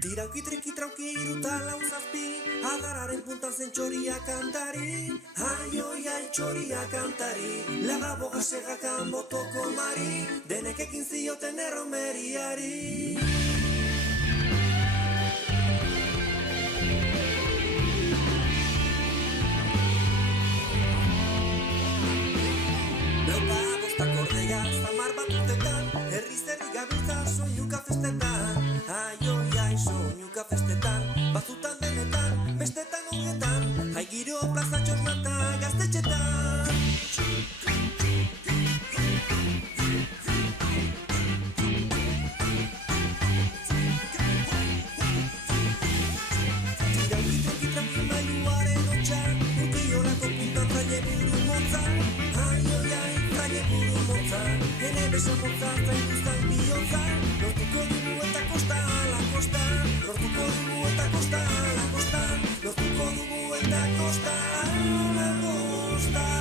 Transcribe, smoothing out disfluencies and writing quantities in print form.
Tirauki, triki, trauki, iruta lau zazpi, adararen puntan zen txoria kantari. Ai, oi, ai, txoria kantari, laga boga segakan botoko mari, denek ekin zioten erromeriari. Laupa bostak ordea, zamar bat urtetan, herriz herri gabiltza soinuka festetan. Ai, oi, ai, soinuka festetan, batzutan denetan, bestetan hogetan, jai giro plaza txosnata gaztetxetan. Tirauki, treki, trauki, mailuaren hotxa, urkiolako puntan zaile buru motza. Ai, oi, ai, zaile buru motza, ene besa motza zaituztan bihotza. Lortuko dugu eta kosta ala kosta, lortuko dugu eta kosta ala kosta, lortuko dugu eta kosta ala kosta.